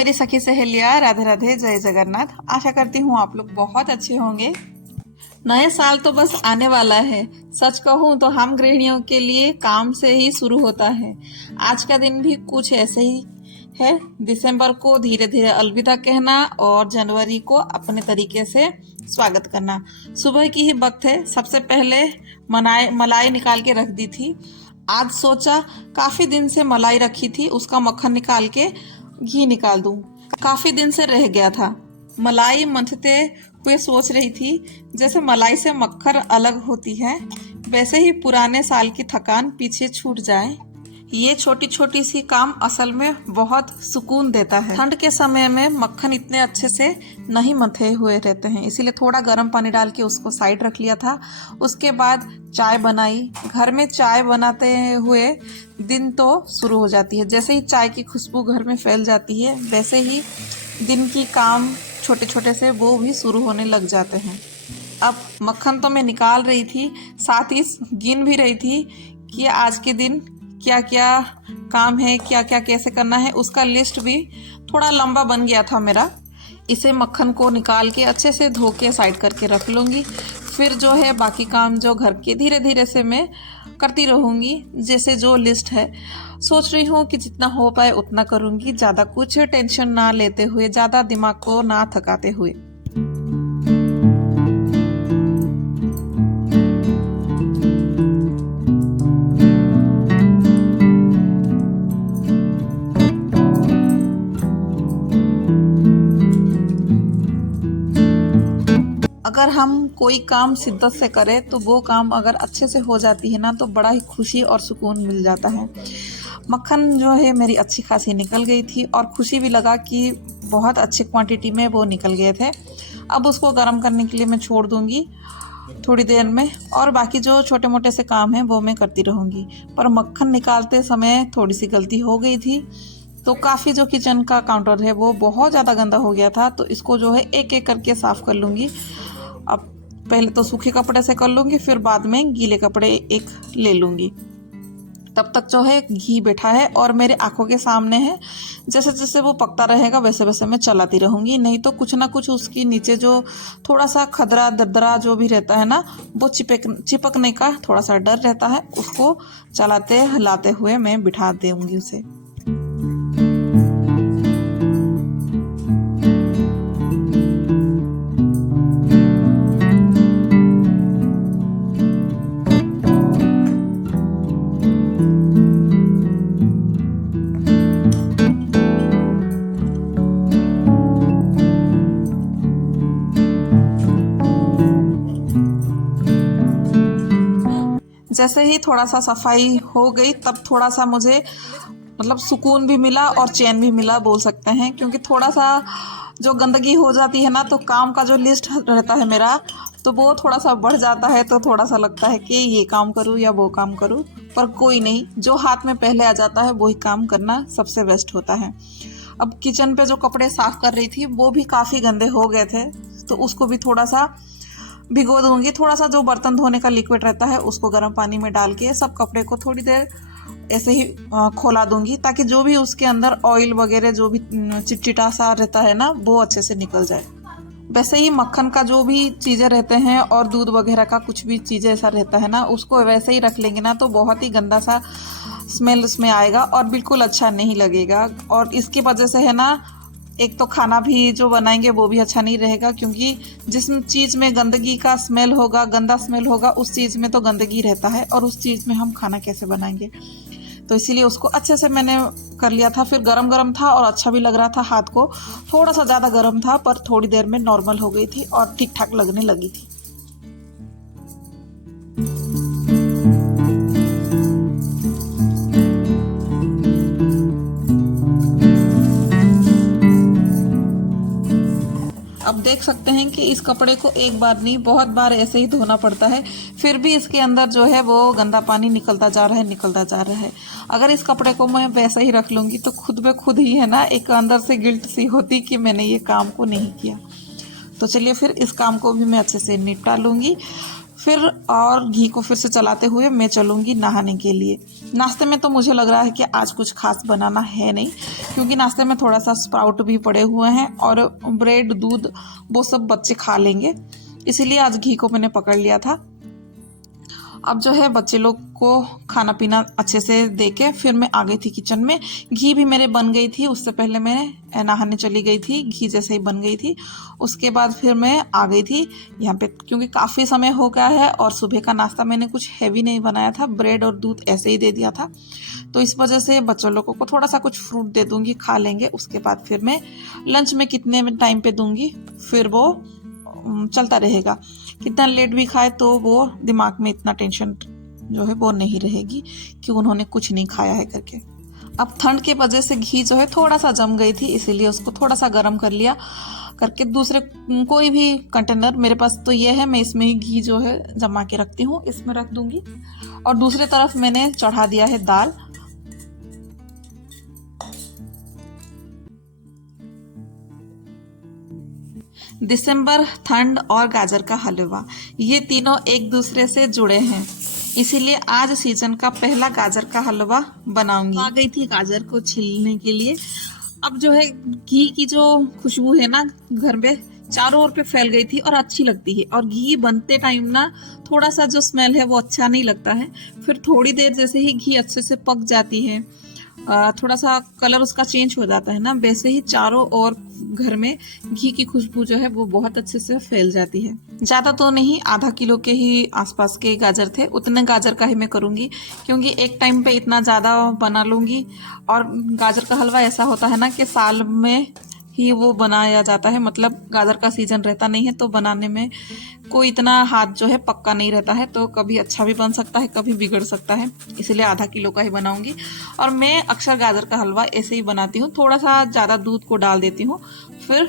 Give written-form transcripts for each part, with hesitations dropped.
मेरी सखी सहेलियाँ, राधे राधे, जय जगन्नाथ। आशा करती हूँ आप लोग बहुत अच्छे होंगे। नए साल तो बस आने वाला है। सच कहूँ तो हम गृहिणियों के लिए काम से ही शुरू होता है। आज का दिन भी कुछ ऐसे ही है। दिसंबर को धीरे धीरे अलविदा कहना और जनवरी को अपने तरीके से स्वागत करना। सुबह की ही वक्त है। सबसे पहले मलाई निकाल के रख दी थी। आज सोचा काफी दिन से मलाई रखी थी, उसका मक्खन निकाल के घी निकाल दूं। काफी दिन से रह गया था। मलाई मथते हुए सोच रही थी, जैसे मलाई से मक्खन अलग होती है, वैसे ही पुराने साल की थकान पीछे छूट जाए। ये छोटी छोटी सी काम असल में बहुत सुकून देता है। ठंड के समय में मक्खन इतने अच्छे से नहीं मथे हुए रहते हैं, इसीलिए थोड़ा गर्म पानी डाल के उसको साइड रख लिया था। उसके बाद चाय बनाई। घर में चाय बनाते हुए दिन तो शुरू हो जाती है। जैसे ही चाय की खुशबू घर में फैल जाती है, वैसे ही दिन की काम छोटे छोटे से वो भी शुरू होने लग जाते हैं। अब मक्खन तो मैं निकाल रही थी, साथ ही गिन भी रही थी कि आज के दिन क्या क्या काम है, क्या क्या कैसे करना है। उसका लिस्ट भी थोड़ा लंबा बन गया था मेरा। इसे मक्खन को निकाल के अच्छे से धो के साइड करके रख लूँगी। फिर जो है बाकी काम जो घर के धीरे धीरे से मैं करती रहूँगी, जैसे जो लिस्ट है। सोच रही हूँ कि जितना हो पाए उतना करूँगी, ज़्यादा कुछ टेंशन ना लेते हुए, ज़्यादा दिमाग को ना थकाते हुए। अगर हम कोई काम शिद्दत से करें तो वो काम अगर अच्छे से हो जाती है ना, तो बड़ा ही खुशी और सुकून मिल जाता है। मक्खन जो है मेरी अच्छी खासी निकल गई थी और खुशी भी लगा कि बहुत अच्छी क्वांटिटी में वो निकल गए थे। अब उसको गर्म करने के लिए मैं छोड़ दूँगी थोड़ी देर में, और बाकी जो छोटे मोटे से काम हैं वो मैं करती रहूँगी। पर मक्खन निकालते समय थोड़ी सी गलती हो गई थी, तो काफ़ी जो किचन का काउंटर है वो बहुत ज़्यादा गंदा हो गया था। तो इसको जो है एक एक करके साफ़ कर लूँगी। अब पहले तो सूखे कपड़े से कर लूँगी, फिर बाद में गीले कपड़े एक ले लूँगी। तब तक जो है घी बैठा है और मेरे आंखों के सामने है। जैसे जैसे वो पकता रहेगा वैसे वैसे मैं चलाती रहूँगी, नहीं तो कुछ ना कुछ उसकी नीचे जो थोड़ा सा खदरा दरदरा जो भी रहता है ना, वो चिपकने का थोड़ा सा डर रहता है। उसको चलाते हिलाते हुए मैं बिठा दूँगी उसे। जैसे ही थोड़ा सा सफाई हो गई, तब थोड़ा सा मुझे सुकून भी मिला और चैन भी मिला बोल सकते हैं, क्योंकि थोड़ा सा जो गंदगी हो जाती है ना, तो काम का जो लिस्ट रहता है मेरा, तो वो थोड़ा सा बढ़ जाता है। तो थोड़ा सा लगता है कि ये काम करूँ या वो काम करूँ, पर कोई नहीं, जो हाथ में पहले आ जाता है वही काम करना सबसे बेस्ट होता है। अब किचन पे जो कपड़े साफ कर रही थी वो भी काफ़ी गंदे हो गए थे, तो उसको भी थोड़ा सा भिगो दूंगी। थोड़ा सा जो बर्तन धोने का लिक्विड रहता है उसको गर्म पानी में डाल के सब कपड़े को थोड़ी देर ऐसे ही खोला दूंगी, ताकि जो भी उसके अंदर ऑयल वगैरह जो भी चिटचिटा सा रहता है ना, वो अच्छे से निकल जाए। वैसे ही मक्खन का जो भी चीज़ें रहते हैं और दूध वगैरह का कुछ भी चीज़ें ऐसा रहता है ना, उसको वैसे ही रख लेंगे ना, तो बहुत ही गंदा सा स्मेल उसमें आएगा और बिल्कुल अच्छा नहीं लगेगा। और इसकी वजह से है ना, एक तो खाना भी जो बनाएंगे वो भी अच्छा नहीं रहेगा, क्योंकि जिस चीज़ में गंदगी का स्मेल होगा, गंदा स्मेल होगा, उस चीज़ में तो गंदगी रहता है, और उस चीज़ में हम खाना कैसे बनाएंगे। तो इसीलिए उसको अच्छे से मैंने कर लिया था। फिर गरम गरम था और अच्छा भी लग रहा था। हाथ को थोड़ा सा ज़्यादा गरम था, पर थोड़ी देर में नॉर्मल हो गई थी और ठीक ठाक लगने लगी थी। अब देख सकते हैं कि इस कपड़े को एक बार नहीं, बहुत बार ऐसे ही धोना पड़ता है, फिर भी इसके अंदर जो है वो गंदा पानी निकलता जा रहा है। अगर इस कपड़े को मैं वैसे ही रख लूँगी तो खुद में खुद ही है ना, एक अंदर से गिल्ट सी होती कि मैंने ये काम को नहीं किया। तो चलिए फिर इस काम को भी मैं अच्छे से निपटा लूँगी। फिर और घी को फिर से चलाते हुए मैं चलूँगी नहाने के लिए। नाश्ते में तो मुझे लग रहा है कि आज कुछ खास बनाना है नहीं, क्योंकि नाश्ते में थोड़ा सा स्प्राउट भी पड़े हुए हैं और ब्रेड दूध वो सब बच्चे खा लेंगे, इसीलिए आज घी को मैंने पकड़ लिया था। अब जो है बच्चे लोग को खाना पीना अच्छे से दे के फिर मैं आ गई थी किचन में। घी भी मेरे बन गई थी, उससे पहले मैं नहाने चली गई थी, घी जैसे ही बन गई थी उसके बाद फिर मैं आ गई थी यहाँ पे, क्योंकि काफ़ी समय हो गया है और सुबह का नाश्ता मैंने कुछ हैवी नहीं बनाया था, ब्रेड और दूध ऐसे ही दे दिया था। तो इस वजह से बच्चों लोगों को थोड़ा सा कुछ फ्रूट दे दूँगी, खा लेंगे। उसके बाद फिर मैं लंच में कितने टाइम पे दूँगी फिर वो चलता रहेगा। कितना लेट भी खाए तो वो दिमाग में इतना टेंशन जो है वो नहीं रहेगी कि उन्होंने कुछ नहीं खाया है करके। अब ठंड के वजह से घी जो है थोड़ा सा जम गई थी, इसीलिए उसको थोड़ा सा गर्म कर लिया करके दूसरे कोई भी कंटेनर मेरे पास तो ये है, मैं इसमें ही घी जो है जमा के रखती हूँ, इसमें रख दूंगी। और दूसरे तरफ मैंने चढ़ा दिया है दाल। दिसंबर, ठंड और गाजर का हलवा, ये तीनों एक दूसरे से जुड़े हैं, इसीलिए आज सीजन का पहला गाजर का हलवा बनाऊंगी। आ गई थी गाजर को छीलने के लिए। अब जो है घी की जो खुशबू है ना घर में चारों ओर पे फैल गई थी और अच्छी लगती है। और घी बनते टाइम ना थोड़ा सा जो स्मेल है वो अच्छा नहीं लगता है, फिर थोड़ी देर जैसे ही घी अच्छे से पक जाती है, थोड़ा सा कलर उसका चेंज हो जाता है ना, वैसे ही चारों ओर घर में घी की खुशबू जो है वो बहुत अच्छे से फैल जाती है। ज़्यादा तो नहीं, आधा किलो के ही आसपास के गाजर थे, उतने गाजर का ही मैं करूँगी, क्योंकि एक टाइम पे इतना ज़्यादा बना लूँगी। और गाजर का हलवा ऐसा होता है ना कि साल में ही वो बनाया जाता है, मतलब गाजर का सीजन रहता नहीं है, तो बनाने में कोई इतना हाथ जो है पक्का नहीं रहता है, तो कभी अच्छा भी बन सकता है, कभी बिगड़ सकता है, इसलिए आधा किलो का ही बनाऊंगी। और मैं अक्सर गाजर का हलवा ऐसे ही बनाती हूँ, थोड़ा सा ज़्यादा दूध को डाल देती हूँ, फिर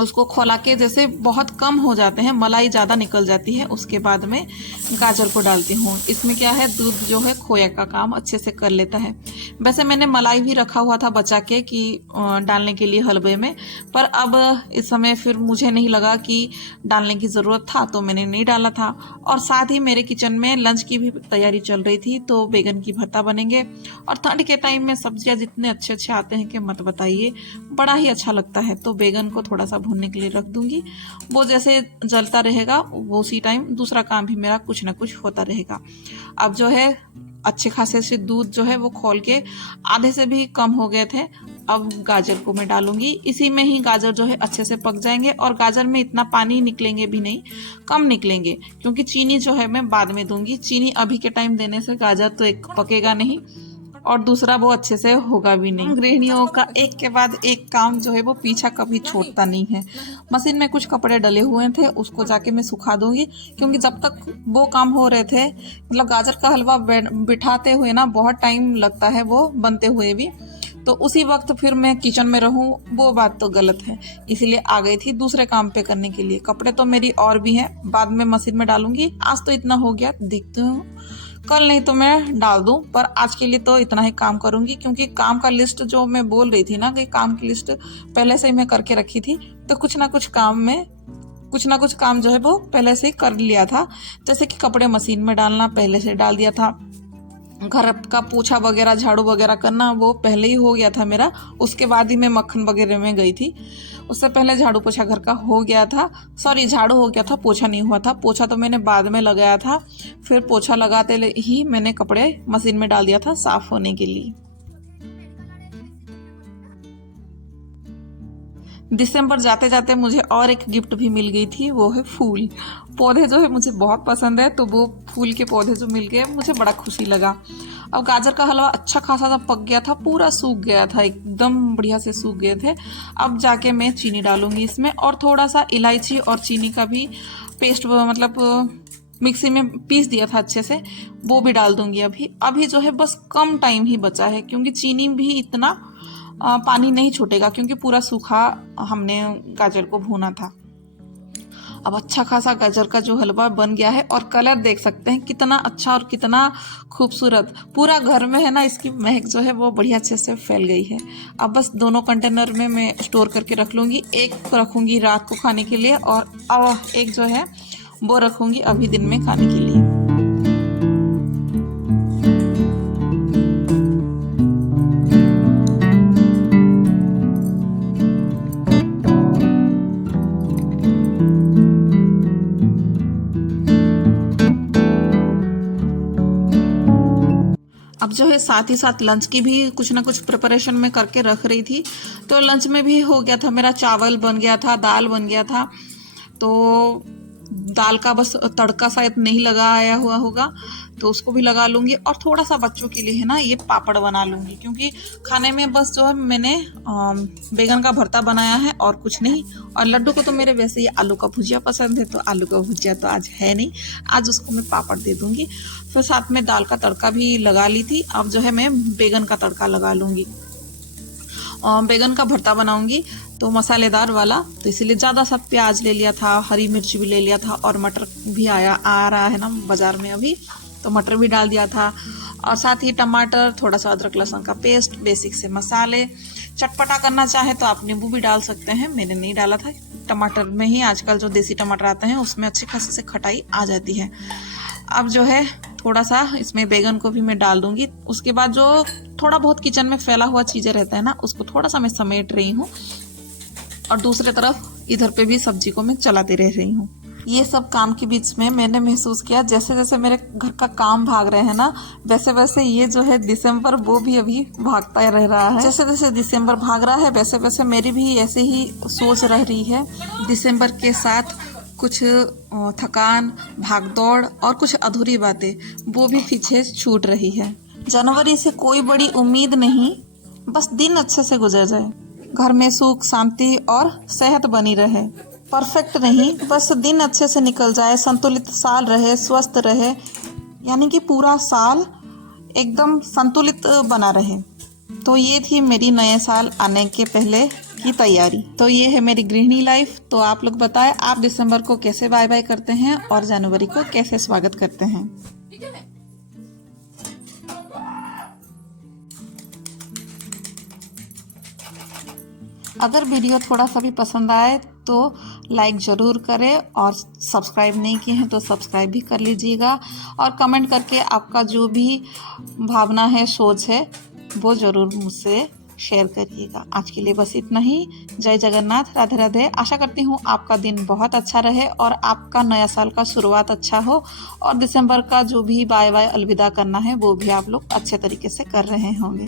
उसको खौला के जैसे बहुत कम हो जाते हैं, मलाई ज़्यादा निकल जाती है, उसके बाद में गाजर को डालती हूँ। इसमें क्या है, दूध जो है खोया का काम अच्छे से कर लेता है। वैसे मैंने मलाई भी रखा हुआ था बचा के कि डालने के लिए हलवे में, पर अब इस समय फिर मुझे नहीं लगा कि डालने की ज़रूरत था, तो मैंने नहीं डाला था। और साथ ही मेरे किचन में लंच की भी तैयारी चल रही थी, तो बैगन की भरता बनेंगे। और ठंड के टाइम में सब्जियाँ जितने अच्छे अच्छे आते हैं कि मत बताइए, बड़ा ही अच्छा लगता है। तो बैगन को थोड़ा सा भूनने के लिए रख दूंगी, वो जैसे जलता रहेगा वो उसी टाइम दूसरा काम भी मेरा कुछ ना कुछ होता रहेगा। अब जो है अच्छे खासे से दूध जो है वो खोल के आधे से भी कम हो गए थे। अब गाजर को मैं डालूंगी, इसी में ही गाजर जो है अच्छे से पक जाएंगे, और गाजर में इतना पानी निकलेंगे भी नहीं, कम निकलेंगे, क्योंकि चीनी जो है मैं बाद में दूंगी। चीनी अभी के टाइम देने से गाजर तो एक पकेगा नहीं और दूसरा वो अच्छे से होगा भी नहीं। गृहिणियों का एक के बाद एक काम जो है वो पीछा कभी छोड़ता नहीं है। मशीन में कुछ कपड़े डले हुए थे, उसको जाके मैं सुखा दूंगी, क्योंकि जब तक वो काम हो रहे थे, मतलब गाजर का हलवा बिठाते हुए ना बहुत टाइम लगता है वो बनते हुए भी, तो उसी वक्त फिर मैं किचन में रहूं वो बात तो गलत है। इसीलिए आ गई थी दूसरे काम पे करने के लिए। कपड़े तो मेरी और भी हैं, बाद में मशीन में डालूंगी। आज तो इतना हो गया, देखती हूँ कल नहीं तो मैं डाल दूं, पर आज के लिए तो इतना ही काम करूंगी, क्योंकि काम का लिस्ट जो मैं बोल रही थी ना कि काम की लिस्ट पहले से ही मैं करके रखी थी, तो कुछ ना कुछ काम जो है वो पहले से ही कर लिया था। जैसे कि कपड़े मशीन में डालना पहले से डाल दिया था, घर का पोछा वगैरह झाड़ू वगैरह करना वो पहले ही हो गया था मेरा, उसके बाद ही मैं मक्खन वगैरह में गई थी। उससे पहले झाड़ू पोछा घर का हो गया था, सॉरी झाड़ू हो गया था, पोछा नहीं हुआ था। पोछा तो मैंने बाद में लगाया था, फिर पोछा लगाते ही मैंने कपड़े मशीन में डाल दिया था साफ होने के लिए। दिसंबर जाते जाते मुझे और एक गिफ्ट भी मिल गई थी, वो है फूल। पौधे जो है मुझे बहुत पसंद है, तो वो फूल के पौधे जो मिल गए मुझे बड़ा खुशी लगा। अब गाजर का हलवा अच्छा खासा सा पक गया था, पूरा सूख गया था, एकदम बढ़िया से सूख गए थे। अब जाके मैं चीनी डालूंगी इसमें, और थोड़ा सा इलायची और चीनी का भी पेस्ट, मतलब मिक्सी में पीस दिया था अच्छे से, वो भी डाल दूंगी। अभी जो है बस कम टाइम ही बचा है, क्योंकि चीनी भी इतना पानी नहीं छूटेगा, क्योंकि पूरा सूखा हमने गाजर को भूना था। अब अच्छा खासा गाजर का जो हलवा बन गया है, और कलर देख सकते हैं कितना अच्छा और कितना खूबसूरत, पूरा घर में है ना, इसकी महक जो है वो बढ़िया अच्छे से फैल गई है। अब बस दोनों कंटेनर में मैं स्टोर करके रख लूँगी, एक रखूँगी रात को खाने के लिए, और एक जो है वो रखूंगी अभी दिन में खाने के लिए। अब जो है साथ ही साथ लंच की भी कुछ ना कुछ प्रिपरेशन में करके रख रही थी। तो लंच में भी हो गया था मेरा, चावल बन गया था, दाल बन गया था। तो दाल का बस तड़का शायद नहीं लगाया हुआ होगा, तो उसको भी लगा लूँगी। और थोड़ा सा बच्चों के लिए है ना ये पापड़ बना लूँगी, क्योंकि खाने में बस जो है मैंने बैगन का भरता बनाया है और कुछ नहीं। और लड्डू को तो मेरे वैसे ही आलू का भुजिया पसंद है, तो आलू का भुजिया तो आज है नहीं, आज उसको मैं पापड़ दे दूँगी। फिर साथ में दाल का तड़का भी लगा ली थी। अब जो है मैं बैगन का तड़का लगा लूँगी। बैगन का भरता बनाऊंगी तो मसालेदार वाला, तो इसीलिए ज़्यादा सा प्याज ले लिया था, हरी मिर्च भी ले लिया था, और मटर भी आ रहा है ना बाज़ार में अभी, तो मटर भी डाल दिया था। और साथ ही टमाटर, थोड़ा सा अदरक लहसुन का पेस्ट, बेसिक से मसाले। चटपटा करना चाहे तो आप नींबू भी डाल सकते हैं, मैंने नहीं डाला था। टमाटर में ही आजकल जो देसी टमाटर आते हैं उसमें अच्छी खासी से खटाई आ जाती है। अब जो है थोड़ा सा इसमें बैगन को भी मैं डाल दूंगी। उसके बाद जो थोड़ा बहुत किचन में फैला हुआ चीज़ें रहता है ना, उसको थोड़ा सा मैं समेट रही हूँ, और दूसरे तरफ इधर पे भी सब्जी को मैं चलाती रह रही हूँ। ये सब काम के बीच में मैंने महसूस किया जैसे जैसे मेरे घर का काम भाग रहे हैं ना, वैसे वैसे ये जो है दिसंबर वो भी अभी भागता रह रहा है। जैसे जैसे दिसंबर भाग रहा है वैसे वैसे मेरी भी ऐसे ही सोच रह रही है। दिसंबर के साथ कुछ थकान, भागदौड़ और कुछ अधूरी बातें वो भी पीछे छूट रही है। जनवरी से कोई बड़ी उम्मीद नहीं, बस दिन अच्छे से गुजर जाए, घर में सुख शांति और सेहत बनी रहे। परफेक्ट नहीं, बस दिन अच्छे से निकल जाए, संतुलित साल रहे, स्वस्थ रहे, यानी कि पूरा साल एकदम संतुलित बना रहे। तो ये थी मेरी नए साल आने के पहले की तैयारी। तो ये है मेरी गृहिणी लाइफ। तो आप लोग बताएं, आप दिसंबर को कैसे बाय बाय करते हैं और जनवरी को कैसे स्वागत करते हैं। अगर वीडियो थोड़ा सा भी पसंद आए तो लाइक ज़रूर करें, और सब्सक्राइब नहीं किए हैं तो सब्सक्राइब भी कर लीजिएगा, और कमेंट करके आपका जो भी भावना है, सोच है, वो ज़रूर मुझसे शेयर करिएगा। आज के लिए बस इतना ही। जय जगन्नाथ, राधे राधे। आशा करती हूँ आपका दिन बहुत अच्छा रहे और आपका नया साल का शुरुआत अच्छा हो, और दिसंबर का जो भी बाय बाय अलविदा करना है वो भी आप लोग अच्छे तरीके से कर रहे होंगे।